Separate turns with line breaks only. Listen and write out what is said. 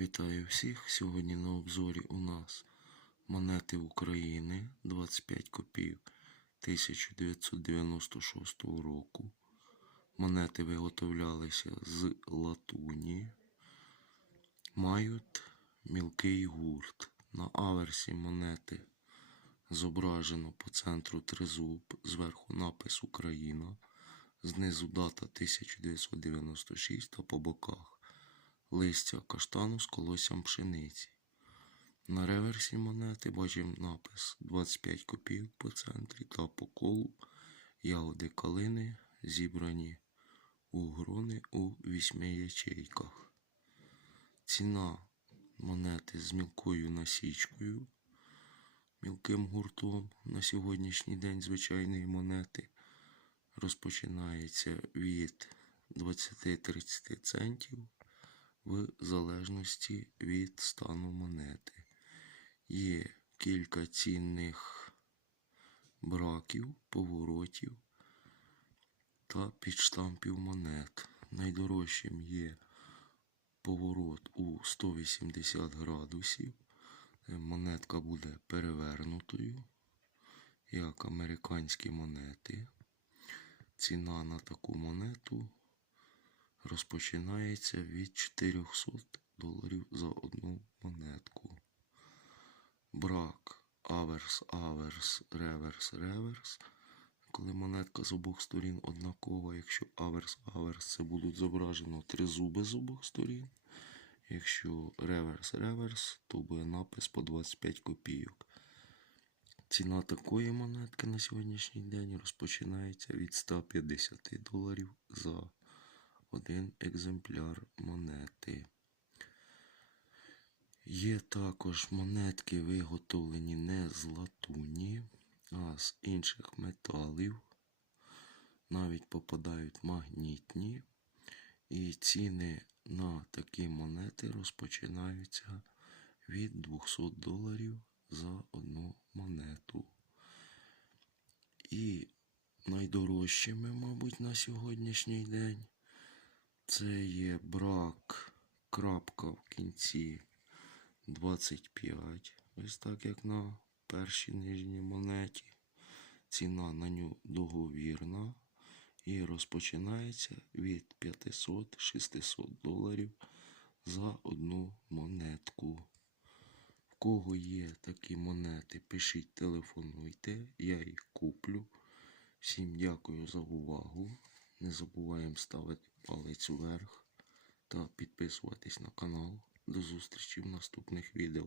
Вітаю всіх! Сьогодні на обзорі у нас монети України 25 копійок 1996 року. Монети виготовлялися з латуні, мають мілкий гурт. На аверсі монети зображено по центру тризуб, зверху напис Україна, знизу дата 1996 та по боках листя каштану з колоссям пшениці. На реверсі монети бачимо напис 25 копійок по центрі та по колу ягоди калини зібрані у грони у вісьми ячейках. Ціна монети з мілкою насічкою, мілким гуртом на сьогоднішній день звичайної монети розпочинається від 20-30 центів в залежності від стану монети. Є кілька цінних браків, поворотів та підштампів монет. Найдорожчим є поворот у 180 градусів. Е, Монетка буде перевернутою, як американські монети. Ціна на таку монету розпочинається від 400 доларів за одну монетку. Брак, аверс, аверс, реверс, реверс. Коли монетка з обох сторін однакова, якщо аверс, аверс, це будуть зображено три зуби з обох сторін. Якщо реверс, реверс, то буде напис по 25 копійок. Ціна такої монетки на сьогоднішній день розпочинається від 150 доларів за один екземпляр монети. Є також монетки, виготовлені не з латуні, а з інших металів. Навіть попадають магнітні. І ціни на такі монети розпочинаються від 200 доларів за одну монету. І найдорожчими, мабуть, на сьогоднішній день це є брак крапка в кінці 25. Ось так як на першій нижній монеті. Ціна на нього договірна і розпочинається від 500-600 доларів за одну монетку. В кого є такі монети, пишіть, телефонуйте, я їх куплю. Всім дякую за увагу. Не забуваємо ставити палець вверх та підписуватись на канал. До зустрічі в наступних відео.